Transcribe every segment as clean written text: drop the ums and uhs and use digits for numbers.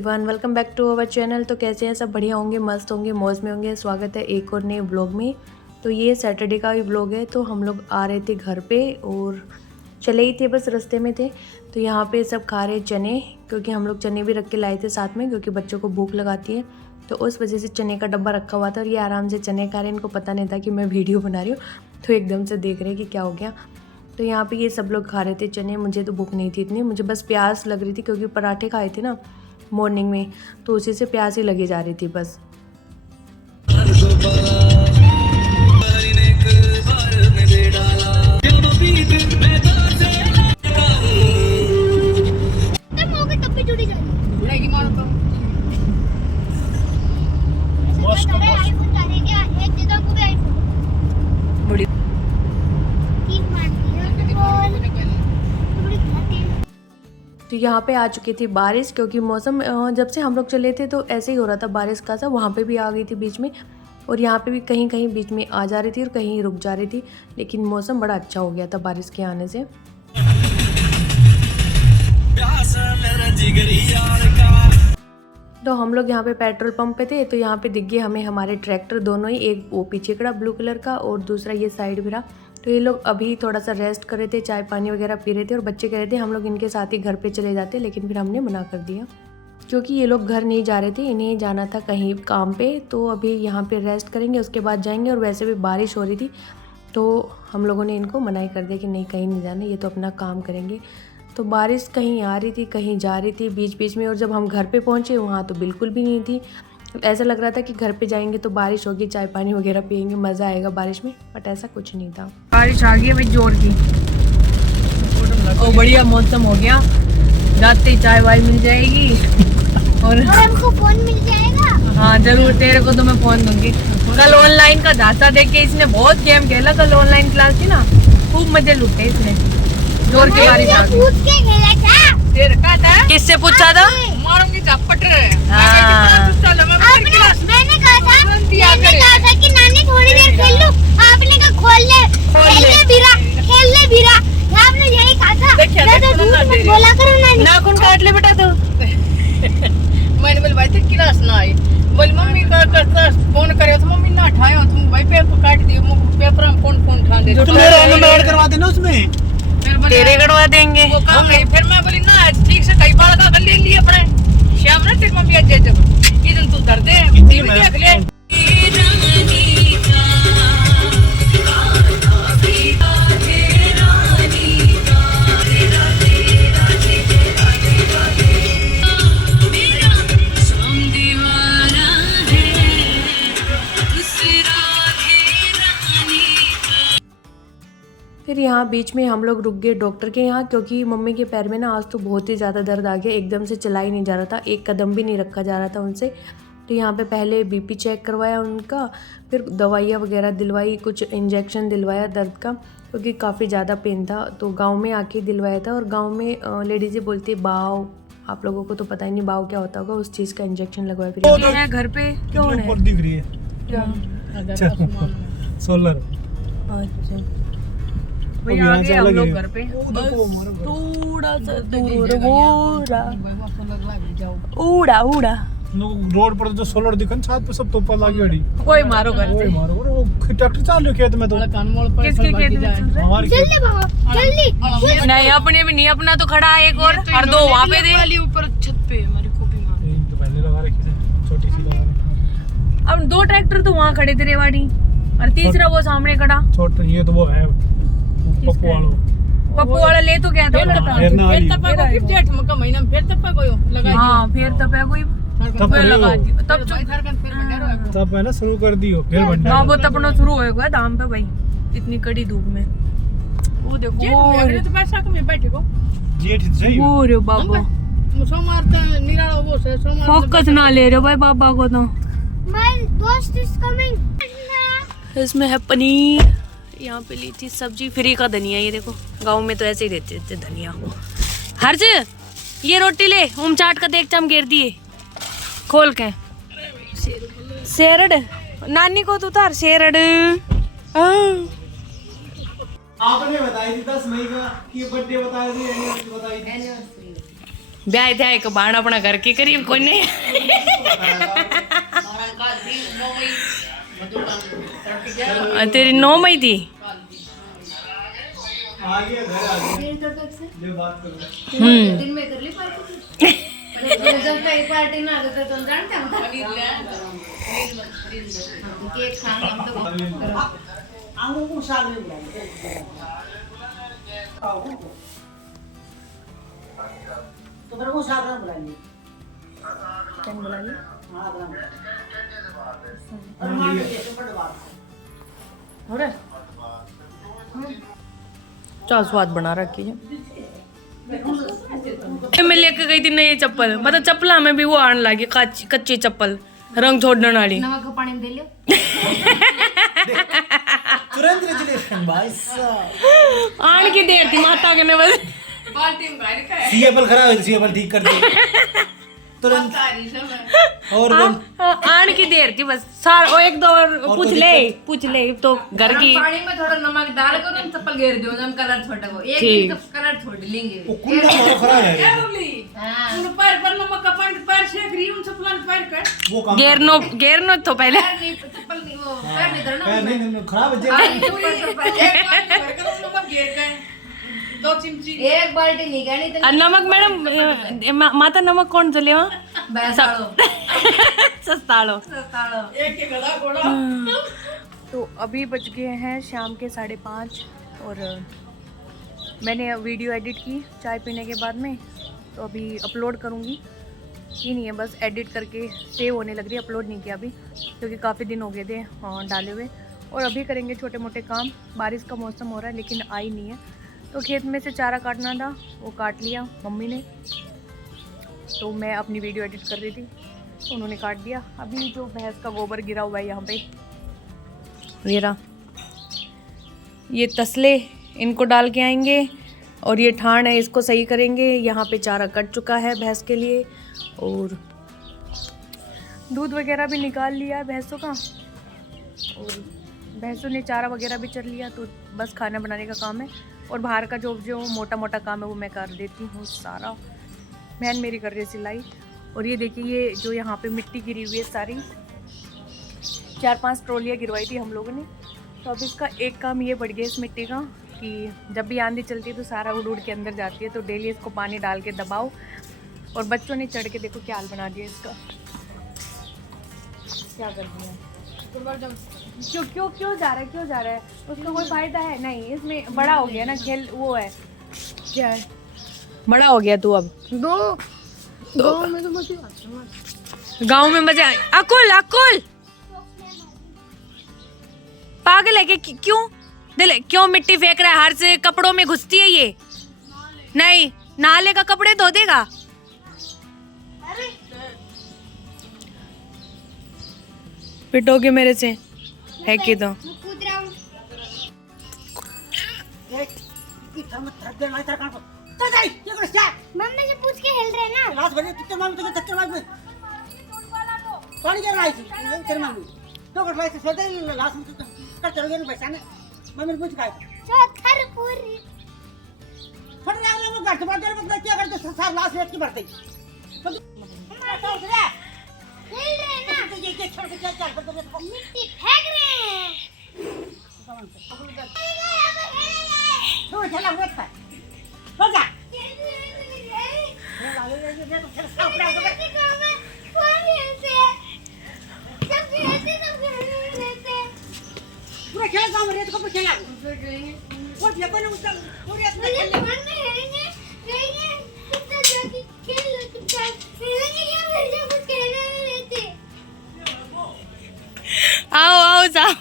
Everyone, welcome back to our channel. तो कैसे हैं सब? बढ़िया होंगे, मस्त होंगे, मौज में होंगे। स्वागत है एक और नए ब्लॉग में। तो ये सैटरडे का भी ब्लॉग है। तो हम लोग आ रहे थे घर पे और चले ही थे, बस रास्ते में थे। तो यहाँ पे सब खा रहे चने, क्योंकि हम लोग चने भी रख के लाए थे साथ में, क्योंकि बच्चों को भूख लगाती है। तो उस वजह से चने का डब्बा रखा हुआ था और ये आराम से चने खा रहे हैं। इनको पता नहीं था कि मैं वीडियो बना रही हूँ, तो एकदम से देख रहे हैं कि क्या हो गया। तो यहाँ पे ये सब लोग खा रहे थे चने। मुझे तो भूख नहीं थी इतनी, मुझे बस प्यास लग रही थी, क्योंकि पराठे खाए थे ना मॉर्निंग में, तो उसी से प्यास ही लगी जा रही थी बस। तो यहाँ पे आ चुकी थी बारिश, क्योंकि मौसम जब से हम लोग चले थे तो ऐसे ही हो रहा था बारिश का सा। वहाँ पे भी आ गई थी बीच में, और यहाँ पे भी कहीं कहीं बीच में आ जा रही थी और कहीं रुक जा रही थी। लेकिन मौसम बड़ा अच्छा हो गया था बारिश के आने से। तो हम लोग यहाँ पे पेट्रोल पंप पे थे, तो यहाँ पे दिख गए हमें हमारे ट्रैक्टर दोनों ही, एक वो पीछे खड़ा ब्लू कलर का और दूसरा ये साइड भी रहा। तो ये लोग अभी थोड़ा सा रेस्ट कर रहे थे, चाय पानी वगैरह पी रहे थे, और बच्चे कह रहे थे हम लोग इनके साथ ही घर पे चले जाते, लेकिन फिर हमने मना कर दिया, क्योंकि ये लोग घर नहीं जा रहे थे, इन्हें जाना था कहीं काम पे। तो अभी यहाँ पे रेस्ट करेंगे, उसके बाद जाएंगे। और वैसे भी बारिश हो रही थी, तो हम लोगों ने इनको मना ही कर दिया कि नहीं, कहीं नहीं जाना, ये तो अपना काम करेंगे। तो बारिश कहीं आ रही थी, कहीं जा रही थी बीच बीच में। और जब हम घर पे पहुँचे वहाँ तो बिल्कुल भी नहीं थी। ऐसा लग रहा था कि घर पे जाएंगे तो बारिश होगी, चाय पानी वगैरह पियेंगे, मज़ा आएगा बारिश में, बट ऐसा कुछ नहीं था। बारिश आ गई है भाई जोर की, और बढ़िया मौसम हो गया। जाते ही चाय वाय मिल जाएगी और हमको फोन मिल जाएगा। हाँ जरूर, तेरे को तो मैं फोन दूंगी। कल ऑनलाइन का झांसा देख के इसने बहुत गेम खेला। कल ऑनलाइन क्लास थी ना, खूब मजे लूटे इसने। जोर की बारिश आ गई। किससे पूछा था? मारूंगी झपट रहे। मैंने कहा था कि नानी थोड़ी देर खेल लूं, आपने कहा खोल ले बीरा। आपने यही कहा था। बोला करो नानी, नाखून काट ले बेटा। तो मैंने बोली भाई तेरी क्लास ना आई। बोली मम्मी का फोन करे तो मम्मी ना उठाए, तुम भाई पेपर काट दियो। पेपर हम कौन उठा दे? तुम मेरा ऐड करवा देना उसमें, तेरे करवा देंगे वो काम नहीं। फिर मैं बोली ना ठीक से कई बार का ले लिए अपने श्याम ना तेरी मम्मी आज जब ये दिन तू कर दे टीवी देख ले। फिर यहाँ बीच में हम लोग रुक गए डॉक्टर के यहाँ, क्योंकि मम्मी के पैर में ना आज तो बहुत ही ज़्यादा दर्द आ गया। एकदम से चला ही नहीं जा रहा था, एक कदम भी नहीं रखा जा रहा था उनसे। तो यहाँ पे पहले बीपी चेक करवाया उनका, फिर दवाइयाँ वगैरह दिलवाई, कुछ इंजेक्शन दिलवाया दर्द का, क्योंकि काफ़ी ज़्यादा पेन था। तो गाँव में आके दिलवाया था, और गाँव में लेडीज़ें बोलती है बाव, आप लोगों को तो पता ही नहीं बाव क्या होता होगा, उस चीज़ का इंजेक्शन लगवाया। फिर घर पे कौन है? दिख रही है सोलर। अच्छा, भाई आ गए हम लोग घर पे। थोड़ा सा दूर उड़ा रोड पर जो सोलर दिखन छत पे सब तो ऊपर लागी अड़ी। कोई मारो घर पे। मारो वो ट्रैक्टर चाल रहे खेत में। तो किसके खेत में चल रहा हमारे खेत है? नहीं अपने भी नहीं, अपना तो खड़ा है एक और दो वहाँ पे दे वाली ऊपर छत पे हमारी कॉपी मार तो पहले लगा रखी थी, छोटी सी लगा। अब 2 ट्रैक्टर तो वहाँ खड़े थे रेवाड़ी, और तीसरा वो सामने खड़ा। छोटा ये तो वो है पप्पू वाला ले तो क्या था? फिर तपा को फिर जेठ में का महीना में फिर तपा को लगा दियो। हाँ फिर तपा कोई तब लगा दियो, तब भाई धड़कन फिर बंद हो। तब है ना शुरू कर दियो, फिर भंडार ना वो तपना शुरू होएगा दाम पे भाई, इतनी कड़ी धूप में। वो देखो अगले तो पैसा कम बैठे को जेठ सही वो रे बाबा, सोमवार तो निराला वो से सोमवार फोकस ना ले रहे भाई बाबा को। तो My dost is coming। इसमें है पनीर। यहाँ पे ली थी सब्जी, फ्री का धनिया। ये देखो गांव में तो ऐसे ही देते थे धनिया। हर्ज ये रोटी ले, चाट का देख चम गिर दिए खोल के। शेरड नानी को तो तार शेरड। आपने बताई थी 10 मई का कि बर्थडे बताया थी, एनिवर्सरी बताई थी। ब्याह थे एक बाण अपना घर के करीब कोई नहीं तेरी 9 मई थी दिन में कर ली पार्टी जब कई पार्टी ना आते तो जानते हम केक खाना हम तो मेरे को साथ में बुलाइए। क्या बुलाइए? हाँ बुलाइए। और मान लीजिए तो बड़ी बात हो रहा है क्या स्वाद बना रखी है। मैं लेके गई थी नई चप्पल मतलब चप्पला में भी वो आने लगी कच्ची चप्पल रंग छोड़ने वाली नमक का पानी में दे लियो तुरंत रेजुलेशन भाई साहब। आन की देर थी माता के ने बस सीएपल खराब है, सीएपल ठीक कर दे तुरंत। और आन की देर थी बस सार ओ एक दो और पूछ ले तो घर की पानी में थोड़ा नमक डाल कर तुम चप्पल घेर दो हम कलर छोटा को एक ठीक। ही कलर छोड़ लेंगे वो कुंडा हमारा खराब है। उन पैर पर नमक का पैर से ग्री उन चप्पल पैर कर वो काम गेरनो तो पहले चप्पल नहीं वो पैर नहीं धरना पैर नहीं खराब है। नमक घेर के 2 चिमची एक बाल्टी नहीं गनी तो नमक मैडम माता नमक कौन चले सस्तालो एक गला घोड़ा तो अभी बज गए हैं शाम के 5:30 और मैंने वीडियो एडिट की चाय पीने के बाद में, तो अभी अपलोड करूँगी। ये नहीं है बस एडिट करके सेव होने लग रही है, अपलोड नहीं किया अभी क्योंकि काफ़ी दिन हो गए थे डाले हुए। और अभी करेंगे छोटे मोटे काम। बारिश का मौसम हो रहा है लेकिन आई नहीं है, तो खेत में से चारा काटना था वो काट लिया मम्मी ने, तो मैं अपनी वीडियो एडिट कर रही थी तो उन्होंने काट दिया। अभी जो भैंस का गोबर गिरा हुआ है यहाँ पे ये तसले इनको डाल के आएंगे और ये ठाण है इसको सही करेंगे। यहाँ पे चारा कट चुका है भैंस के लिए और दूध वगैरह भी निकाल लिया है भैंसों का और भैंसों ने चारा वगैरह भी चर लिया, तो बस खाना बनाने का काम है। और बाहर का जो मोटा मोटा काम है वो मैं कर देती हूँ सारा। बहन मेरी कर रही है सिलाई। और ये देखिए ये जो यहाँ पे मिट्टी गिरी हुई है सारी 4-5 ट्रॉलियाँ गिरवाई थी हम लोगों ने, तो अब इसका एक काम ये बढ़ गया इस मिट्टी का कि जब भी आंधी चलती है तो सारा उड़ के अंदर जाती है, तो डेली इसको पानी डाल के दबाओ। और बच्चों ने चढ़ के देखो क्या हाल बना दिया इसका, क्या कर दिया। क्यों जा रहा है उसका कोई फायदा है नहीं, इसमें बड़ा हो गया ना खेल, वो है क्या है बड़ा हो गया तू अब गाँव में तो मजे आए। अकुल पागल है कि क्यों मिट्टी फेंक रहा है, हर से कपड़ों में घुसती है ये। नहीं नाले का कपड़े धो देगा। पिटोगे मेरे से है कि तो कूद रहा हूँ। मम्मी से पूछ के हिल रहे हैं ना। पानी क्या लाई थी तेरी मम्मी तो कर लाई थी सदा लास्ट में कर चलोगे ना पैसा ने मम्मी ने पूछ का चौथर पूरी फट ना वो घर से बाहर मतलब क्या करते सब लास्ट रेट की बढ़ती हिल रहे हैं ना। तो ये छोड़ के क्या चल पड़ते मिट्टी फेंक रहे हैं। तो चला हुआ था हो जा पूरा खेल काम रेत को खेला वो ये कोई उसका पूरी आओ जाओ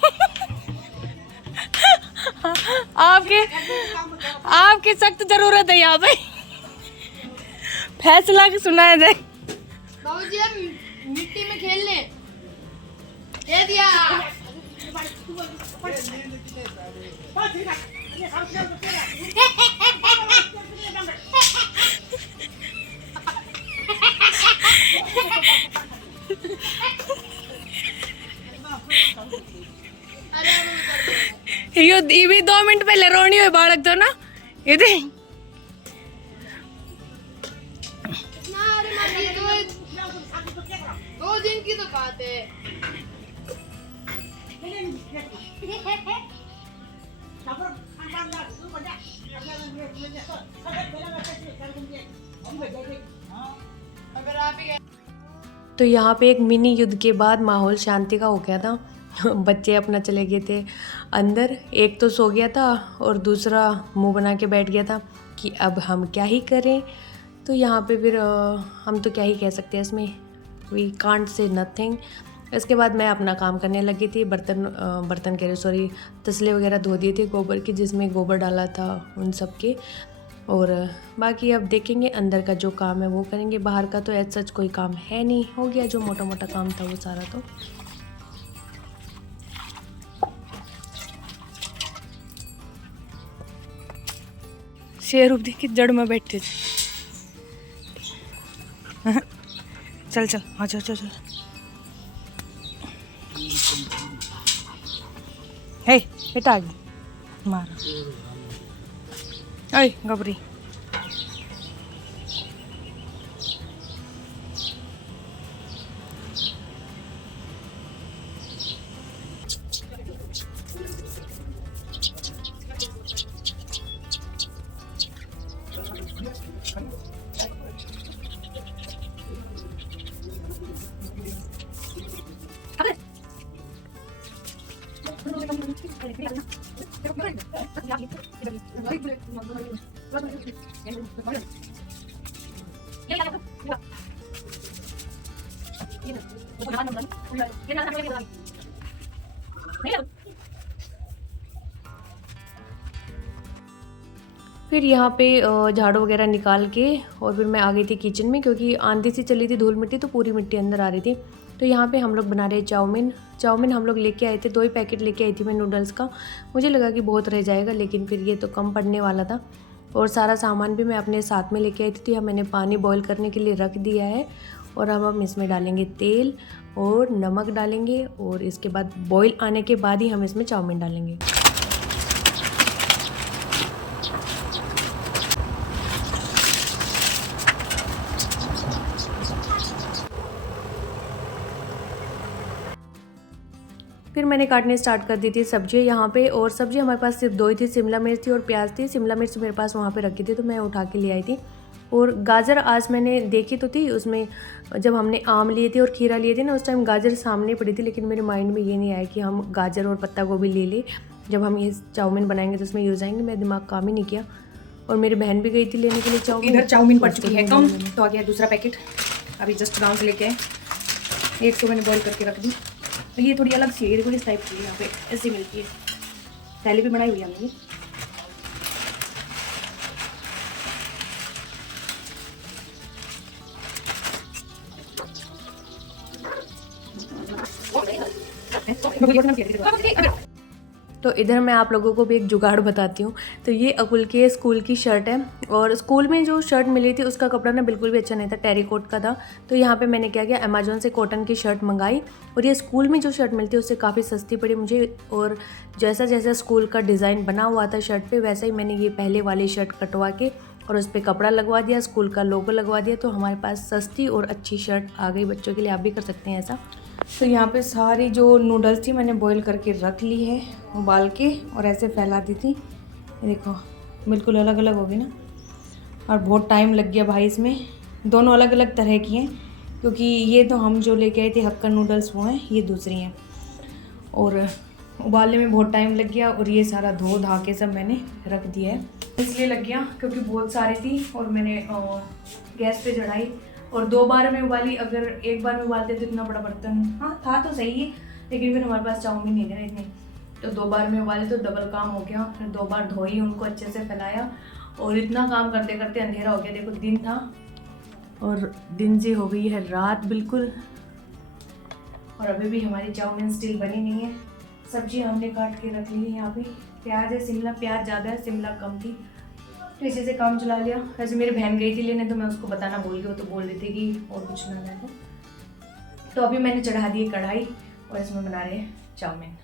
आपकी सख्त जरूरत है यहाँ पे, फैसला सुनाया जाए। बाबूजी अब मिट्टी में खेल ले दे दिया। ये भी 2 मिनट पहले रोनी हुई बालक तो ना ये की तो बात है। अगर आप ही तो यहाँ पे एक मिनी युद्ध के बाद माहौल शांति का हो गया था। बच्चे अपना चले गए थे अंदर, एक तो सो गया था और दूसरा मुंह बना के बैठ गया था कि अब हम क्या ही करें। तो यहाँ पे फिर हम तो क्या ही कह सकते हैं इसमें, वी कांट से नथिंग। इसके बाद मैं अपना काम करने लगी थी, बर्तन कह रहे सॉरी, तसले वगैरह धो दिए थे गोबर की, जिसमें गोबर डाला था उन सब के। और बाकी अब देखेंगे अंदर का जो काम है वो करेंगे, बाहर का तो ऐसा सच कोई काम है नहीं, हो गया जो मोटा मोटा काम था वो सारा। तो शेर देख के जड़ में बैठे थे। चल चल हाँ चल चल चल। हे बेटा आ गया मारा। अरे गबरी फिर यहाँ पे झाड़ू वगैरह निकाल के और फिर मैं आ गई थी किचन में, क्योंकि आंधी सी चली थी धूल मिट्टी, तो पूरी मिट्टी अंदर आ रही थी। तो यहाँ पे हम लोग बना रहे चाउमीन हम लोग लेके आए थे, 2 ही पैकेट लेके आई थी मैं नूडल्स का। मुझे लगा कि बहुत रह जाएगा, लेकिन फिर ये तो कम पड़ने वाला था। और सारा सामान भी मैं अपने साथ में लेके आई थी। तो यहाँ मैंने पानी बॉईल करने के लिए रख दिया है और अब हम इसमें डालेंगे तेल और नमक डालेंगे, और इसके बाद बॉईल आने के बाद ही हम इसमें चाउमीन डालेंगे। फिर मैंने काटने स्टार्ट कर दी थी सब्जी यहाँ पे, और सब्जी हमारे पास सिर्फ 2 ही थी, शिमला मिर्च थी और प्याज थी। शिमला मिर्च मेरे पास वहाँ पे रखी थी तो मैं उठा के ले आई थी। और गाजर आज मैंने देखी तो थी, उसमें जब हमने आम लिए थे और खीरा लिए थे ना, उस टाइम गाजर सामने पड़ी थी, लेकिन मेरे माइंड में ये नहीं आया कि हम गाजर और पत्ता गोभी ले लें, जब हम ये चाउमीन बनाएंगे तो उसमें यूज़ आएंगे। मेरा दिमाग काम ही नहीं किया। और मेरी बहन भी गई थी लेने के लिए चाउमीन। इधर चाउमीन पड़ चुकी है कम, तो आ गया दूसरा पैकेट, अभी जस्ट गाँव से लेके आए। एक तो मैंने बॉईल करके रख दी। तो ये थोड़ी अलग सी है, थोड़ी इस टाइप की यहाँ पे ऐसी मिलती है, पहले भी बनाई हुई है हमने। तो इधर मैं आप लोगों को भी एक जुगाड़ बताती हूँ। तो ये अकुल के स्कूल की शर्ट है, और स्कूल में जो शर्ट मिली थी उसका कपड़ा ना बिल्कुल भी अच्छा नहीं था, टेरिकोट का था। तो यहाँ पे मैंने क्या किया, अमेजोन से कॉटन की शर्ट मंगाई, और ये स्कूल में जो शर्ट मिलती है उससे काफ़ी सस्ती पड़ी मुझे। और जैसा जैसा स्कूल का डिज़ाइन बना हुआ था शर्ट पर, वैसा ही मैंने ये पहले वाली शर्ट कटवा के और उस पर कपड़ा लगवा दिया, स्कूल का लोगो लगवा दिया। तो हमारे पास सस्ती और अच्छी शर्ट आ गई बच्चों के लिए। आप भी कर सकते हैं ऐसा। तो यहाँ पे सारी जो नूडल्स थी मैंने बॉईल करके रख ली है उबाल के, और ऐसे फैला दी थी। ये देखो बिल्कुल अलग अलग हो गई ना, और बहुत टाइम लग गया भाई इसमें। दोनों अलग अलग तरह की हैं, क्योंकि ये तो हम जो लेके आए थे हक्का नूडल्स वो हैं, ये दूसरी हैं। और उबालने में बहुत टाइम लग गया, और ये सारा धो धा के सब मैंने रख दिया है। इसलिए लग गया क्योंकि बहुत सारी थी, और मैंने गैस पे चढ़ाई और 2 बार में उबाली। अगर एक बार में उबालते तो इतना बड़ा बर्तन हाँ था तो सही है, लेकिन फिर हमारे पास चाउमीन नहीं था इतनी, तो 2 बार में उबाले तो डबल काम हो गया। फिर 2 बार धोई, उनको अच्छे से फैलाया, और इतना काम करते करते अंधेरा हो गया। देखो दिन था और दिन से हो गई है रात बिल्कुल, और अभी भी हमारी चाउमीन स्टिल बनी नहीं है। सब्जी हमने काट के रख ली है। यहाँ पे प्याज है, शिमला प्याज ज़्यादा है, शिमला कम थी, तो इसी से काम चला लिया। वैसे मेरी बहन गई थी लेने, तो मैं उसको बताना भूल गई, वो तो बोल रही थी कि और कुछ ना लाए। तो अभी मैंने चढ़ा दी कढ़ाई, और इसमें बना रहे हैं चाउमीन।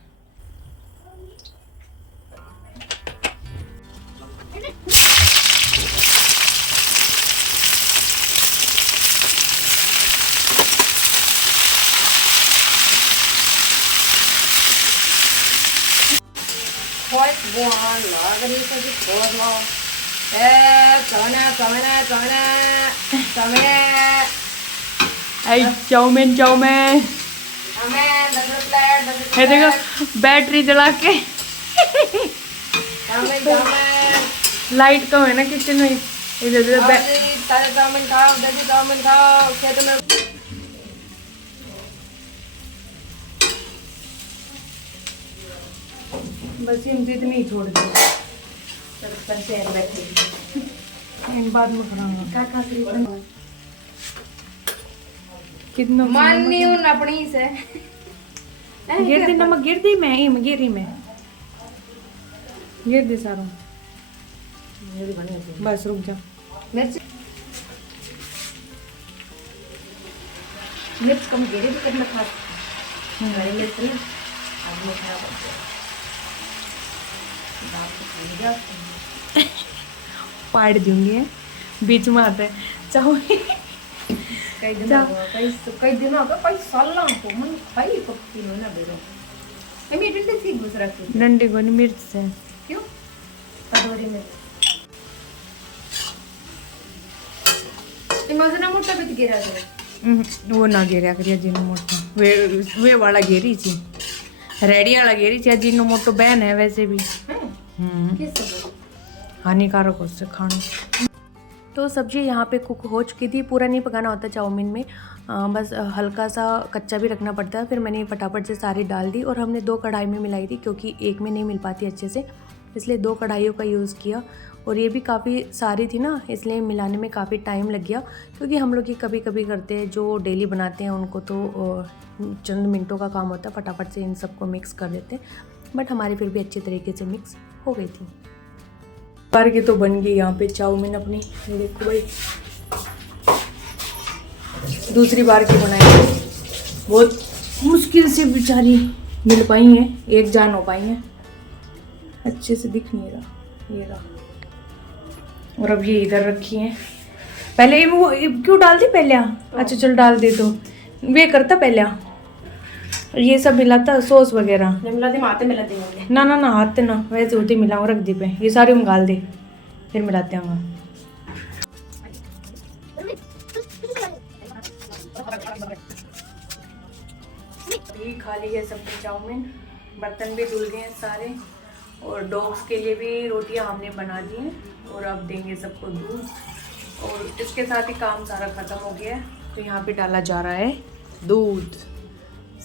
फर्स्ट वहाँ लग रही है कि बहुत लो चाउमीन चाउमीन है, देखो बैटरी जला के लाइट कम है ना किचन में, इधर चाउमीन खाओ, चाउमीन खाओ खेत में। बस इनसे इतनी ही छोड़ दो, बाद में खाऊंगा। कितना माननी हूँ अपनी से गिर दी नमक, गिर दी मैं ही गिरी मैं गिर दी सारों। बस रुक जा, मिर्च मिर्च कम गिरी भी करना खा मिर्च ना आदमी खराब हो गया। पाड़ दूंगी बीच में आता है चाउमीन। कई दिन हो गए कई साल को मन खाई पक्की नो ना बेरो मैं डंडे से घुस रखी डंडे को नहीं, मिर्च से। क्यों कटोरी में इमोजना मोटा भी गिरा है। वो ना घेरिया करिया जीनो मोटो, वे वाला घेरी थी, रेडी वाला घेरी थी। जीनो मोटो बैन है वैसे भी, हानिकारक हो उससे खाना। तो सब्जी यहाँ पे कुक हो चुकी थी। पूरा नहीं पकाना होता चाउमीन में, बस हल्का सा कच्चा भी रखना पड़ता है। फिर मैंने फटाफट से सारी डाल दी और हमने 2 कढ़ाई में मिलाई थी क्योंकि एक में नहीं मिल पाती अच्छे से, इसलिए 2 कढ़ाइयों का यूज़ किया। और ये भी काफ़ी सारी थी ना, इसलिए मिलाने में काफ़ी टाइम लग गया। क्योंकि हम लोग ये कभी कभी करते हैं, जो डेली बनाते हैं उनको तो चंद मिनटों का काम होता है, फटाफट से इन सबको मिक्स कर देते हैं। बट हमारी फिर भी अच्छे तरीके से मिक्स हो गई थी। बार की तो बन गई यहाँ पे चाउमीन अपनी, ये देखो भाई दूसरी बार की बनाई है। बहुत मुश्किल से बेचारी मिल पाई हैं, एक जान हो पाई हैं। अच्छे से दिख नहीं रहा, ये रहा। और अब ये इधर रखी हैं। पहले वो क्यों डाल दी पहले? अच्छा चल डाल दे, तो वे करता पहले ये सब मिलाता सॉस वगैरह ना ना ना हाथ ना वैसे होते मिलाऊँ रख दी पे, ये सारे हम गाल दे फिर मिलाते हैं। खा ली है सबने चाउमीन, बर्तन भी धुल गए हैं सारे, और डॉग्स के लिए भी रोटियां हमने बना दी हैं। और अब देंगे सबको दूध, और इसके साथ ही काम सारा ख़त्म हो गया है। तो यहाँ पे डाला जा रहा है दूध,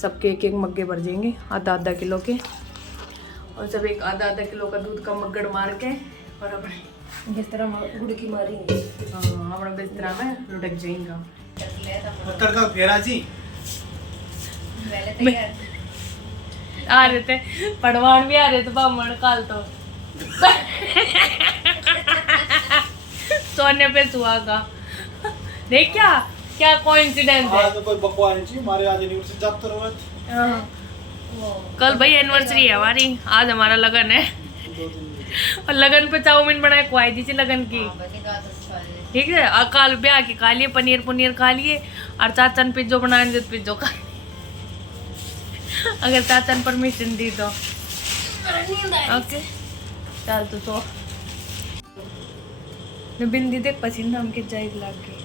सबके एक एक मग्गे भर जाएंगे आधा किलो के, और सब एक आधा किलो का दूध का मग्गड़ मार के और अपने बिस्तरा गुड़की मारेंगे। हाँ अपना बिस्तरा में लुढ़क जाएगा। तड़का फेरा जी आ रहे थे पड़वान भी आ रहे थे बामण काल तो सोने पे सुहागा। देख क्या क्या कोइंसिडेंस है। आज तो कोई बकवास नहीं थी, हमारे आज यूनिवर्सिटी जाते रहो। कल भाई एनिवर्सरी है हमारी, आज हमारा लगन है और लगन पे चाउमीन बनाए खुआई दी थी लगन की, ठीक है। और कल ब्याह की खा लिए, पनीर खा लिए, और चाचन पिज्जो बनाने दे पिज्जो खा अगर चाचन परमिशन दी तो ओके चल। तो बिंदी देख पसीना हमके जाए लाग के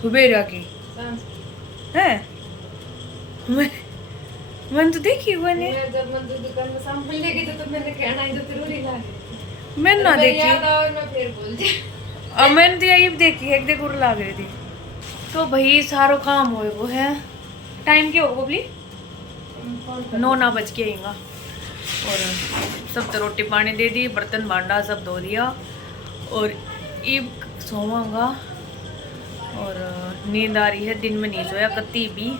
सुबह की है। मन तो देखी हुआ नहीं, जब मन दुकान में सैंपल लेके तो मैंने कहना है जो जरूरी लागे मैंने ना देखी। याद आओ ना फिर बोल दे। और मैंने तो यही देखी एक देख उड़ लाग रही थी। तो भाई सारो काम हो वो है, टाइम क्या होगा बबली 9 बज के आएगा। और सब तो रोटी पानी दे दी, बर्तन भांडा सब धो दिया, और ईब सोवांगा। और नींद आ रही है, दिन में नहीं सोया कत्ती भी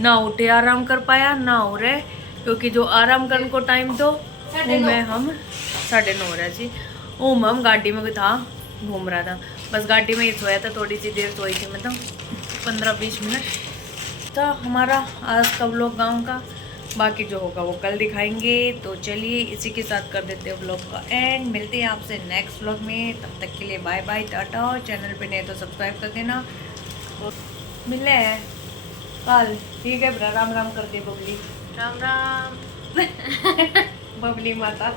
ना, उठे आराम कर पाया ना हो रहे, क्योंकि जो आराम करने को टाइम तो मैं हम 9:30 रहा जी। हम गाड़ी में था, घूम रहा था, बस गाड़ी में ही सोया था, थोड़ी सी देर सोई थी, मतलब 15-20 मिनट था हमारा आज का व्लॉग गाँव का। बाकी जो होगा वो कल दिखाएंगे। तो चलिए इसी के साथ कर देते हैं व्लॉग का एंड, मिलते हैं आपसे नेक्स्ट व्लॉग में। तब तक के लिए बाय बाय टाटा। चैनल पे नए तो सब्सक्राइब कर देना। मिले हैं। चल ठीक है ब्रा, राम राम कर दे बबली। राम राम। बबली माता।